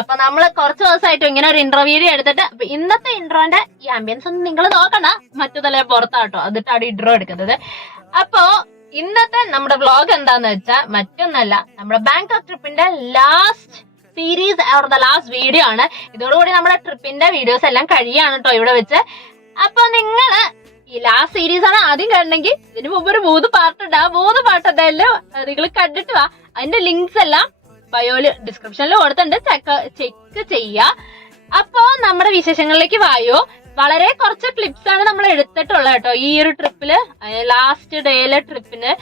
അപ്പൊ നമ്മള് കുറച്ച് ദിവസമായിട്ട് ഇങ്ങനെ ഒരു ഇന്റർവ്യൂ വീഡിയോ എടുത്തിട്ട് ഇന്നത്തെ ഇൻട്രോന്റെ ഈ ആംബിയൻസ് ഒന്നും നിങ്ങൾ നോക്കണ്ട, മറ്റു പുറത്താട്ടോ, എന്നിട്ടാണ് ഇൻട്രോ എടുക്കുന്നത്. അപ്പോ ഇന്നത്തെ നമ്മുടെ വ്ളോഗ് എന്താന്ന് വെച്ചാൽ മറ്റൊന്നല്ല, നമ്മുടെ ബാങ്കോക്ക് ട്രിപ്പിന്റെ last series or the last video ആണ്. ഇതോടുകൂടി നമ്മുടെ ട്രിപ്പിന്റെ വീഡിയോസ് എല്ലാം കഴിയാണ് കേട്ടോ ഇവിടെ വെച്ച്. അപ്പൊ നിങ്ങള് ഈ ലാസ്റ്റ് സീരീസ് ആണ് ആദ്യം കണ്ടെങ്കിൽ ഇതിനു മുമ്പ് ഒരു 3 പാർട്ട് ഉണ്ട്. ആ 3 പാർട്ട് എന്തായാലും നിങ്ങൾ കണ്ടിട്ട് വാ. അതിന്റെ ലിങ്ക്സ് എല്ലാം ബയോയില് ഡിസ്ക്രിപ്ഷനിൽ കൊടുത്തിട്ടുണ്ട്, ചെക്ക് ചെയ്യാ. അപ്പോ നമ്മുടെ വിശേഷങ്ങളിലേക്ക് വായോ. വളരെ കുറച്ച് ക്ലിപ്സ് ആണ് നമ്മൾ എടുത്തിട്ടുള്ളത് കേട്ടോ ഈ ഒരു ട്രിപ്പില്, ലാസ്റ്റ് ഡേയിലെ ട്രിപ്പിന്.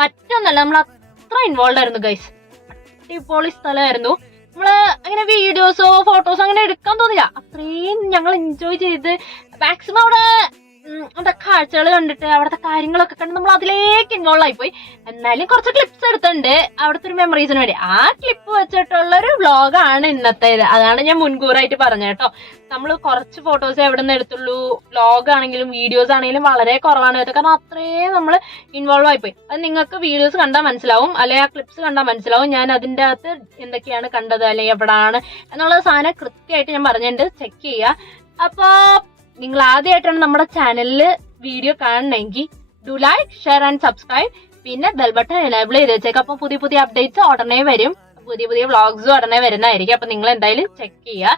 മറ്റൊന്നല്ല, നമ്മൾ അത്ര ഇൻവോൾവ് ആയിരുന്നു ഗൈസ്. അടിപൊളി സ്ഥലമായിരുന്നു. നമ്മള് അങ്ങനെ വീഡിയോസോ ഫോട്ടോസോ അങ്ങനെ എടുക്കാൻ തോന്നില്ല, അത്രയും ഞങ്ങൾ എൻജോയ് ചെയ്ത് മാക്സിമം അവിടെ കാഴ്ചകൾ കണ്ടിട്ട് അവിടുത്തെ കാര്യങ്ങളൊക്കെ കണ്ട് നമ്മൾ അതിലേക്ക് ഇൻവോൾവ് ആയിപ്പോയി. എന്നാലും കുറച്ച് ക്ലിപ്സ് എടുത്തിട്ടുണ്ട് അവിടുത്തെ ഒരു മെമ്മറീസിന് വേണ്ടി. ആ ക്ലിപ്പ് വെച്ചിട്ടുള്ള ഒരു വ്ളോഗാണ് ഇന്നത്തേത്. അതാണ് ഞാൻ മുൻകൂറായിട്ട് പറഞ്ഞത് കേട്ടോ. നമ്മൾ കുറച്ച് ഫോട്ടോസ് എവിടെ നിന്ന് എടുത്തുള്ളൂ, വ്ളോഗ് ആണെങ്കിലും വീഡിയോസ് ആണെങ്കിലും വളരെ കുറവാണ് കേട്ടോ. കാരണം അത്രയും നമ്മൾ ഇൻവോൾവ് ആയിപ്പോയി. അത് നിങ്ങൾക്ക് വീഡിയോസ് കണ്ടാൽ മനസ്സിലാവും, അല്ലെങ്കിൽ ആ ക്ലിപ്സ് കണ്ടാൽ മനസ്സിലാവും ഞാൻ അതിൻ്റെ അകത്ത് എന്തൊക്കെയാണ് കണ്ടത് അല്ലെങ്കിൽ എവിടാണ് എന്നുള്ള സാധനം കൃത്യമായിട്ട് ഞാൻ പറഞ്ഞിട്ടുണ്ട്, ചെക്ക് ചെയ്യുക. അപ്പൊ നിങ്ങൾ ആദ്യമായിട്ടാണ് നമ്മുടെ ചാനലില് വീഡിയോ കാണണമെങ്കിൽ do like, share and subscribe. പിന്നെ ബെൽ ബട്ടൺ എനേബിൾ ചെയ്ത് വെച്ചേക്കാം. അപ്പൊ പുതിയ പുതിയ അപ്ഡേറ്റ്സ് ഉടനെ വരും, പുതിയ വ്ളോഗ്സും ഉടനെ വരുന്നതായിരിക്കും. അപ്പൊ നിങ്ങൾ എന്തായാലും ചെക്ക് ചെയ്യുക,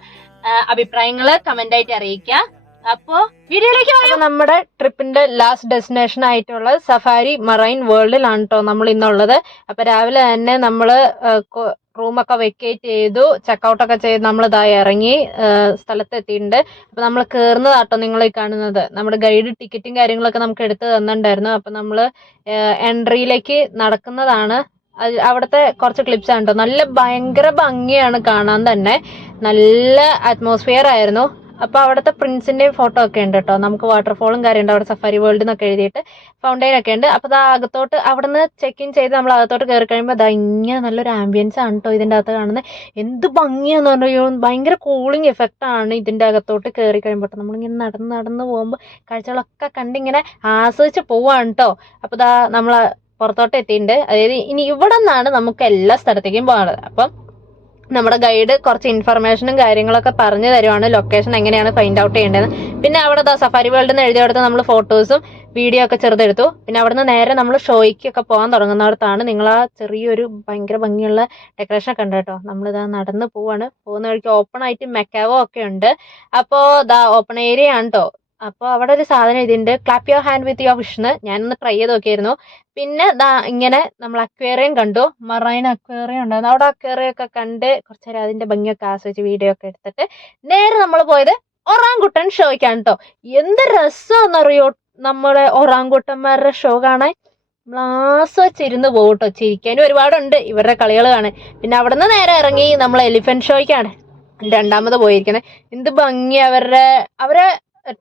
അഭിപ്രായങ്ങള് കമന്റ് ആയിട്ട് അറിയിക്കുക. അപ്പോ വീഡിയോയിലേക്ക് പോകാം. നമ്മുടെ ട്രിപ്പിന്റെ ലാസ്റ്റ് ഡെസ്റ്റിനേഷൻ ആയിട്ടുള്ള സഫാരി മറൈൻ വേൾഡിലാണ് കേട്ടോ നമ്മൾ ഇന്നുള്ളത്. അപ്പൊ രാവിലെ തന്നെ നമ്മള് റൂമൊക്കെ വെക്കേറ്റ് ചെയ്തു, ചെക്കൗട്ടൊക്കെ ചെയ്ത് നമ്മൾ ഇതായി ഇറങ്ങി സ്ഥലത്ത് എത്തിയിട്ടുണ്ട്. അപ്പൊ നമ്മൾ കയറുന്നതാട്ടോ നിങ്ങൾ ഈ കാണുന്നത്. നമ്മുടെ ഗൈഡ് ടിക്കറ്റും കാര്യങ്ങളൊക്കെ നമുക്ക് എടുത്ത് തന്നിട്ടുണ്ടായിരുന്നു. അപ്പൊ നമ്മള് എൻട്രിയിലേക്ക് നടക്കുന്നതാണ്. അവിടുത്തെ കുറച്ച് ക്ലിപ്സ് ആണ് കേട്ടോ. നല്ല ഭയങ്കര ഭംഗിയാണ് കാണാൻ തന്നെ, നല്ല അറ്റ്മോസ്ഫിയർ ആയിരുന്നു. അപ്പൊ അവിടുത്തെ പ്രിൻസിന്റെയും ഫോട്ടോ ഒക്കെ ഉണ്ട് കേട്ടോ. നമുക്ക് വാട്ടർഫോളും കാര്യമുണ്ട് അവിടെ, സഫാരി വേൾഡ് എന്നൊക്കെ എഴുതിയിട്ട് ഫൗണ്ടൈൻ ഒക്കെ ഉണ്ട്. അപ്പൊ അകത്തോട്ട് അവിടുന്ന് ചെക്ക് ഇൻ ചെയ്ത് നമ്മൾ അകത്തോട്ട് കയറി കഴിയുമ്പോൾ അതാ ഇങ്ങനെ നല്ലൊരു ആംബിയൻസ് ആണ് കേട്ടോ ഇതിന്റെ അകത്ത് കാണുന്നത്. എന്ത് ഭംഗിയാന്ന് പറഞ്ഞോ, ഭയങ്കര കൂളിംഗ് എഫക്റ്റ് ആണ് ഇതിന്റെ അകത്തോട്ട് കയറി കഴിയുമ്പോൾ. നമ്മളിങ്ങനെ നടന്ന് പോകുമ്പോൾ കാഴ്ചകളൊക്കെ കണ്ടിങ്ങനെ ആസ്വദിച്ച് പോവാണ് കേട്ടോ. അപ്പൊ ഇതാ നമ്മൾ പുറത്തോട്ട് എത്തിയിട്ടുണ്ട്. അതായത് ഇനി ഇവിടെ നിന്നാണ് നമുക്ക് എല്ലാ സ്ഥലത്തേക്കും പോകാനുള്ളത്. അപ്പം നമ്മുടെ ഗൈഡ് കുറച്ച് ഇൻഫർമേഷനും കാര്യങ്ങളൊക്കെ പറഞ്ഞു തരുവാണ്, ലൊക്കേഷൻ എങ്ങനെയാണ് ഫൈൻഡ് ഔട്ട് ചെയ്യേണ്ടത്. പിന്നെ അവിടെ സഫാരി വേൾഡ് എന്ന് എഴുതിയെടുത്ത് നമ്മൾ ഫോട്ടോസും വീഡിയോ ഒക്കെ ചെറുതെടുത്തു. പിന്നെ അവിടെ നിന്ന് നേരെ നമ്മൾ ഷോയ്ക്കൊക്കെ പോകാൻ തുടങ്ങുന്നിടത്താണ് നിങ്ങൾ ആ ചെറിയൊരു ഭയങ്കര ഭംഗിയുള്ള ഡെക്കറേഷൻ ഒക്കെ ഉണ്ട് കേട്ടോ. നമ്മളിതാ നടന്ന് പോവാണ്. പോകുന്ന വഴിക്ക് ഓപ്പൺ ആയിട്ട് മെക്കാവോ ഒക്കെ ഉണ്ട്. അപ്പോൾ ഇതാ ഓപ്പൺ ഏരിയ ആണ് കേട്ടോ. അപ്പോൾ അവിടെ ഒരു സാധനം ഇതിണ്ട്, clap your hand with your wish. ഞാനൊന്ന് ട്രൈ ചെയ്ത് നോക്കിയായിരുന്നു. പിന്നെ ഇങ്ങനെ നമ്മൾ അക്വേറിയം കണ്ടു, മറൈൻ അക്വേറിയം ഉണ്ടായിരുന്നു. അവിടെ അക്വേറിയം ഒക്കെ കണ്ട് കുറച്ച് നേരം അതിന്റെ ഭംഗിയൊക്കെ ആസ്വദിച്ച് വീഡിയോ ഒക്കെ എടുത്തിട്ട് നേരെ നമ്മൾ പോയത് ഒറാങ്കുട്ടൻ ഷോയ്ക്കാണ് കേട്ടോ. എന്ത് രസമാണെന്നറിയോ നമ്മുടെ ഒറാങ്കുട്ടന്മാരുടെ ഷോ കാണാൻ. നമ്മൾ ആസ്വദിച്ചിരുന്ന് പോകും കേട്ടോ. ചിരിക്കാനും ഒരുപാടുണ്ട് ഇവരുടെ കളികൾ കാണാൻ. പിന്നെ അവിടെ നിന്ന് നേരെ ഇറങ്ങി നമ്മൾ എലിഫന്റ് ഷോയ്ക്കാണ് രണ്ടാമത് പോയിരിക്കുന്നത്. എന്ത് ഭംഗി അവരെ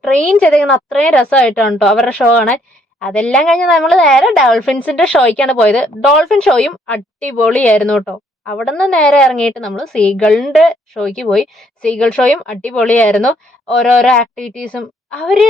ട്രെയിൻ ചെയ്തേക്കുന്ന അത്രയും രസമായിട്ടാണ് കേട്ടോ അവരുടെ ഷോ കാണാൻ. അതെല്ലാം കഴിഞ്ഞ് നമ്മൾ നേരെ ഡോൾഫിൻസിന്റെ ഷോയ്ക്കാണ് പോയത്. ഡോൾഫിൻ ഷോയും അടിപൊളിയായിരുന്നു കേട്ടോ. അവിടെ നിന്ന് നേരെ ഇറങ്ങിയിട്ട് നമ്മൾ സീഗളിന്റെ ഷോയ്ക്ക് പോയി. സീഗൾ ഷോയും അടിപൊളിയായിരുന്നു. ഓരോരോ ആക്ടിവിറ്റീസും അവര്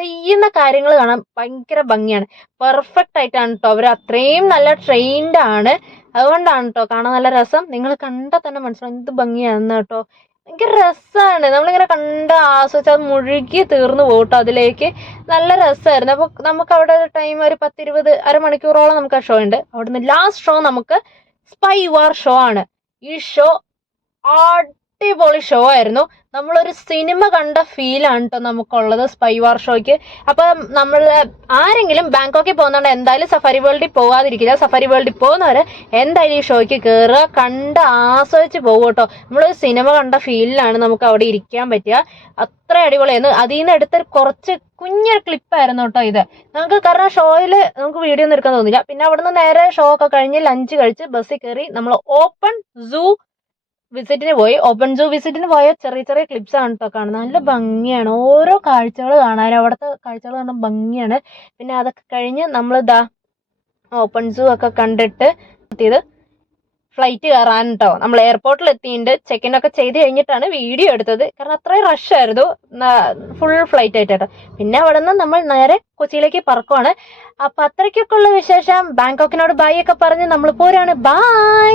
ചെയ്യുന്ന കാര്യങ്ങൾ കാണാൻ ഭയങ്കര ഭംഗിയാണ്. പെർഫെക്റ്റ് ആയിട്ടാണ് കേട്ടോ. അവർ അത്രയും നല്ല ട്രെയിൻഡ് ആണ്. അതുകൊണ്ടാണ് കേട്ടോ കാണാൻ നല്ല രസം. നിങ്ങൾ കണ്ടാൽ തന്നെ മനസ്സിലാവും എന്ത് ഭംഗിയാണെന്ന് കേട്ടോ. ഭയങ്കര രസമാണ്. നമ്മളിങ്ങനെ കണ്ട് ആസ്വദിച്ച് അത് മുഴുകി തീർന്നു പോകട്ടോ അതിലേക്ക്. നല്ല രസമായിരുന്നു. അപ്പോൾ നമുക്ക് അവിടെ ടൈം ഒരു 10-20 അരമണിക്കൂറോളം നമുക്ക് ആ ഷോ ഉണ്ട്. അവിടുന്ന് ലാസ്റ്റ് ഷോ നമുക്ക് സ്പൈ വാർ ഷോ ആണ്. ഈ ഷോ അടിപൊളി ഷോ ആയിരുന്നു. നമ്മളൊരു സിനിമ കണ്ട ഫീലാണ് കേട്ടോ നമുക്കുള്ളത് സ്പൈ വാർ ഷോയ്ക്ക്. അപ്പം നമ്മൾ ആരെങ്കിലും ബാങ്കോക്കിൽ പോകുന്നുണ്ട് എന്തായാലും സഫാരി വേൾഡിൽ പോകാതിരിക്കില്ല. സഫാരി വേൾഡിൽ പോകുന്നവര് എന്തായാലും ഈ ഷോയ്ക്ക് കയറുക, കണ്ട് ആസ്വദിച്ച് പോകും കേട്ടോ. നമ്മളൊരു സിനിമ കണ്ട ഫീലിലാണ് നമുക്ക് അവിടെ ഇരിക്കാൻ പറ്റുക. അത്ര അടിപൊളിയായിരുന്നു. അതിൽ നിന്ന് എടുത്തൊരു കുറച്ച് കുഞ്ഞൊരു ക്ലിപ്പായിരുന്നു കേട്ടോ ഇത്. നമുക്ക് കാരണം ഷോയിൽ നമുക്ക് വീഡിയോ ഒന്നും എടുക്കാൻ തോന്നില്ല. പിന്നെ അവിടുന്ന് നേരെ ഷോ ഒക്കെ കഴിഞ്ഞ് ലഞ്ച് കഴിച്ച് ബസ്സിൽ കയറി നമ്മൾ ഓപ്പൺ സൂ വിസിറ്റിന് പോയി. ഓപ്പൺ സൂ വിസിറ്റിന് പോയ ചെറിയ ചെറിയ ക്ലിപ്സ് ആണ് കേട്ടോ കാണുന്നത്. നല്ല ഭംഗിയാണ് ഓരോ കാഴ്ചകൾ കാണാൻ. അവിടുത്തെ കാഴ്ചകൾ കാണാൻ ഭംഗിയാണ്. പിന്നെ അതൊക്കെ കഴിഞ്ഞ് നമ്മൾ ഓപ്പൺ സൂ ഒക്കെ കണ്ടിട്ട് എത്തിയത് ഫ്ലൈറ്റ് കയറാൻ കേട്ടോ. നമ്മൾ എയർപോർട്ടിൽ എത്തിയിട്ടുണ്ട്. ചെക്കിൻ ഒക്കെ ചെയ്ത് കഴിഞ്ഞിട്ടാണ് വീഡിയോ എടുത്തത്. കാരണം അത്രയും റഷ് ആയിരുന്നു, ഫുൾ ഫ്ലൈറ്റ് ആയിട്ടോ. പിന്നെ അവിടെ നിന്ന് നമ്മൾ നേരെ കൊച്ചിയിലേക്ക് പറക്കുവാണ്. അപ്പൊ അത്രയ്ക്കൊക്കെ ഉള്ള വിശേഷം. ബാങ്കോക്കിനോട് ബൈ ഒക്കെ പറഞ്ഞ് നമ്മൾ പോരാണ്. ബൈ.